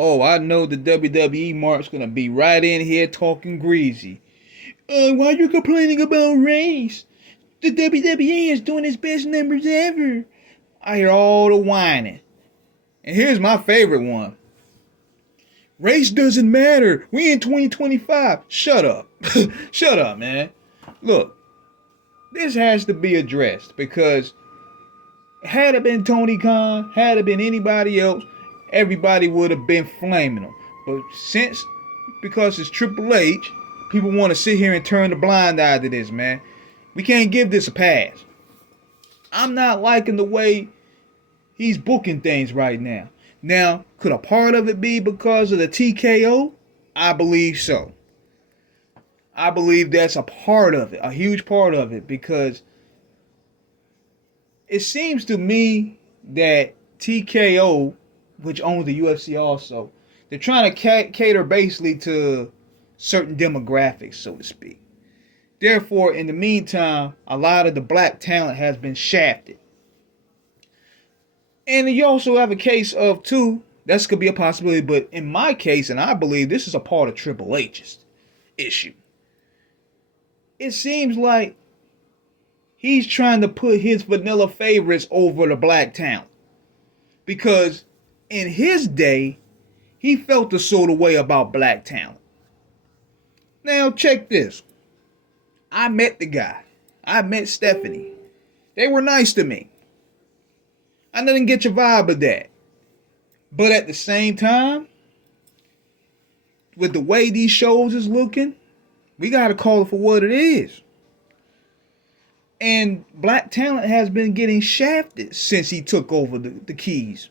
Oh, I know the WWE mark's gonna be right in here talking greasy. Why you complaining about race? The WWE is doing its best numbers ever. I hear all the whining. And here's my favorite one. Race doesn't matter. We in 2025. Shut up. Shut up, man. Look, this has to be addressed because had it been Tony Khan, had it been anybody else, everybody would have been flaming him. But because it's Triple H, people want to sit here and turn the blind eye to this, man. We can't give this a pass. I'm not liking the way he's booking things right now. Now, could a part of it be because of the TKO? I believe so. I believe that's a part of it, a huge part of it, because it seems to me that TKO, which owns the UFC also, they're trying to cater basically to certain demographics, so to speak. Therefore, in the meantime, a lot of the black talent has been shafted. And you also have a case of, too, this could be a possibility, but in my case, and I believe this is a part of Triple H's issue, it seems like he's trying to put his vanilla favorites over the black talent. Because in his day, he felt a sort of way about black talent. Now, check this. I met the guy. I met Stephanie. They were nice to me. I didn't get your vibe of that. But at the same time, with the way these shows is looking, we got to call it for what it is. And black talent has been getting shafted since he took over the keys.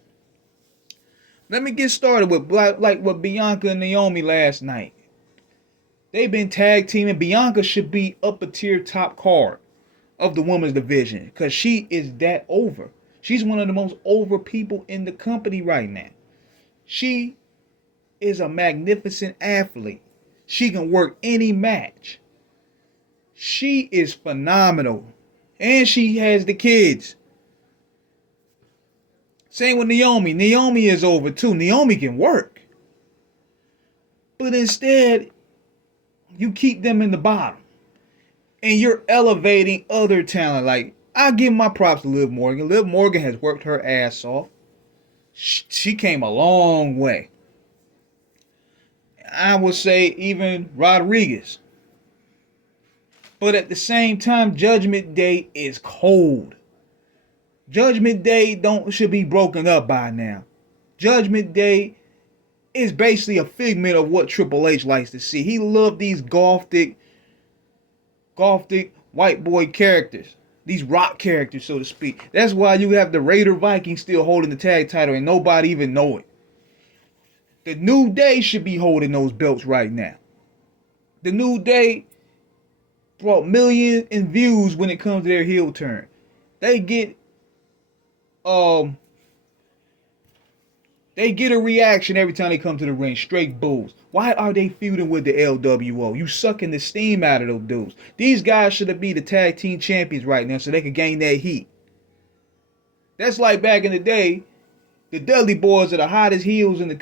Let me get started with with Bianca and Naomi last night. They've been tag teaming. Bianca should be up a tier top card of the women's division because she is that over. She's one of the most over people in the company right now. She is a magnificent athlete. She can work any match. She is phenomenal. And she has the kids. Same with Naomi. Naomi is over too. Naomi can work. But instead, you keep them in the bottom. And you're elevating other talent. Like, I give my props to Liv Morgan. Liv Morgan has worked her ass off. She came a long way. I would say even Rodriguez. But at the same time, Judgment Day is cold. Judgment Day should be broken up by now. Judgment Day is basically a figment of what Triple H likes to see. He loved these gothic white boy characters. These rock characters, so to speak. That's why you have the Raider Vikings still holding the tag title and nobody even know it. The New Day should be holding those belts right now. The New Day brought millions in views when it comes to their heel turn. They get a reaction every time they come to the ring. Straight bulls. Why are they feuding with the LWO? You sucking the steam out of those dudes. These guys should be the tag team champions right now so they could gain that heat. That's like back in the day, the Dudley Boys are the hottest heels in the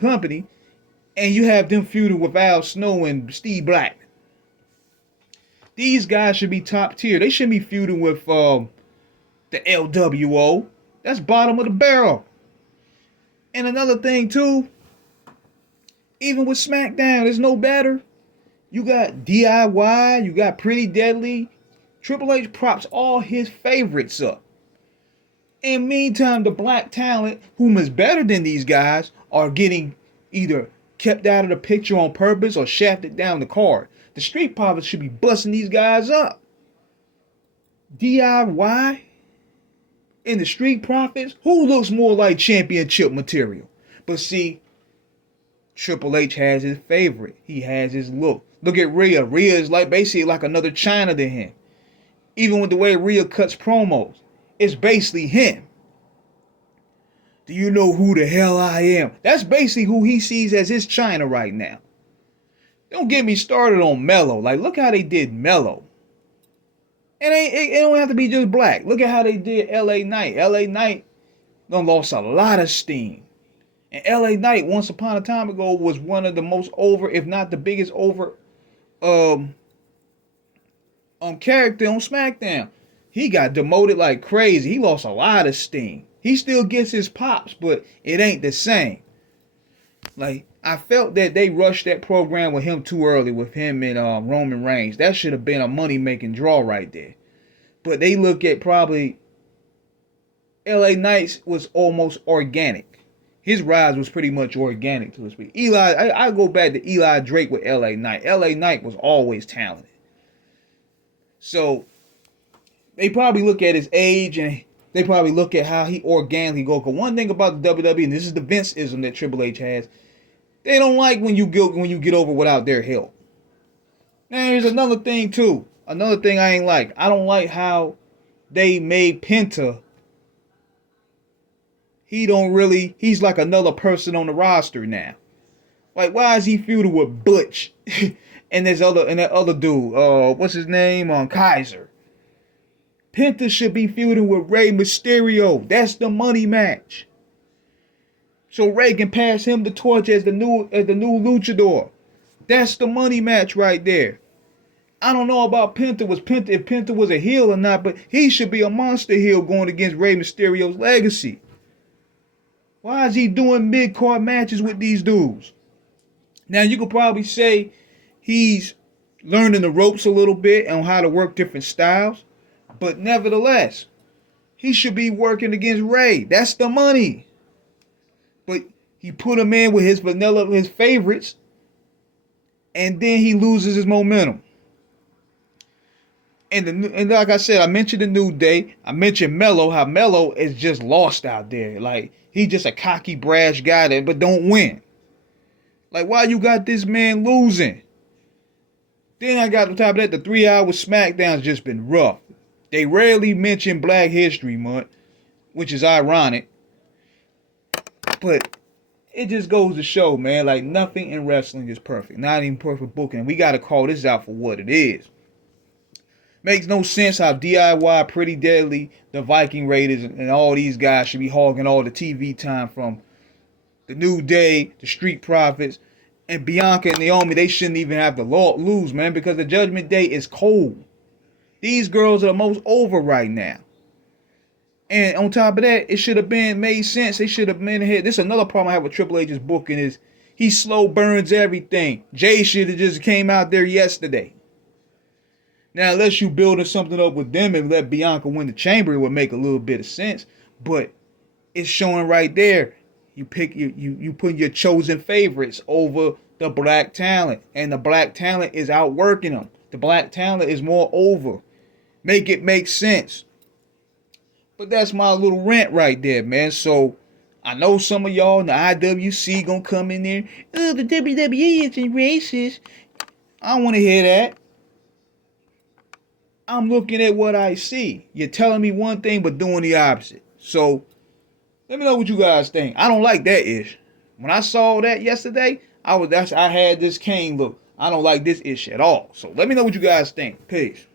company, and you have them feuding with Al Snow and Steve Blackman. These guys should be top tier. They shouldn't be feuding with the LWO. That's bottom of the barrel. And another thing too, even with SmackDown, it's no better. You got DIY, you got Pretty Deadly. Triple H props all his favorites up. In meantime, the black talent, whom is better than these guys, are getting either kept out of the picture on purpose or shafted down the card. The Street Profits should be busting these guys up. DIY and the Street Profits, who looks more like championship material? But see, Triple H has his favorite. He has his look. Look at Rhea. Rhea is basically like another China to him. Even with the way Rhea cuts promos, it's basically him. Do you know who the hell I am? That's basically who he sees as his China right now. Don't get me started on Mello. Like, look how they did Mello. And it don't have to be just black. Look at how they did LA Knight. LA Knight done lost a lot of steam. And LA Knight, once upon a time ago, was one of the most over, if not the biggest over, um, character on SmackDown. He got demoted like crazy. He lost a lot of steam. He still gets his pops, but it ain't the same. Like, I felt that they rushed that program with him too early, with him and Roman Reigns. That should have been a money-making draw right there. But they look at probably LA Knights was almost organic. His rise was pretty much organic, to speak. I go back to Eli Drake with LA Knight. LA Knight was always talented. So they probably look at his age and they probably look at how he organically go. Because one thing about the WWE, and this is the Vince-ism that Triple H has, they don't like when you get over without their help. Now here's another thing too. Another thing I ain't like. I don't like how they made Penta. He's like another person on the roster now. Like, why is he feuding with Butch and that other dude? What's his name? Kaiser. Penta should be feuding with Rey Mysterio. That's the money match. So Rey can pass him the torch as the new luchador. That's the money match right there. I don't know about Penta. If Penta was a heel or not, but he should be a monster heel going against Rey Mysterio's legacy. Why is he doing mid-card matches with these dudes? Now, you could probably say he's learning the ropes a little bit on how to work different styles. But nevertheless, he should be working against Rey. That's the money. But he put him in with his favorites, and then he loses his momentum. And like I said, I mentioned the New Day. I mentioned Melo, how Melo is just lost out there. Like, he's just a cocky, brash guy but don't win. Like, why you got this man losing? Then I got on top of that, the 3 hour SmackDown's just been rough. They rarely mention Black History Month, which is ironic. But it just goes to show, man, like, nothing in wrestling is perfect. Not even perfect booking. We got to call this out for what it is. Makes no sense how DIY, Pretty Deadly, the Viking Raiders, and all these guys should be hogging all the TV time from the New Day, the Street Profits, and Bianca and Naomi. They shouldn't even have to lose, man, because the Judgment Day is cold. These girls are the most over right now. And on top of that, it should have been made sense. They should have been ahead. This is another problem I have with Triple H's booking is he slow burns everything. Jay should have just came out there yesterday. Now, unless you building something up with them and let Bianca win the chamber, it would make a little bit of sense. But it's showing right there. You put your chosen favorites over the black talent. And the black talent is outworking them. The black talent is more over. Make it make sense. But that's my little rant right there, man. So I know some of y'all in the IWC gonna come in there. Oh, the WWE isn't racist. I don't want to hear that. I'm looking at what I see. You're telling me one thing but doing the opposite. So let me know what you guys think. I don't like that ish. When I saw that yesterday, I had this Kane look. I don't like this ish at all. So let me know what you guys think. Peace.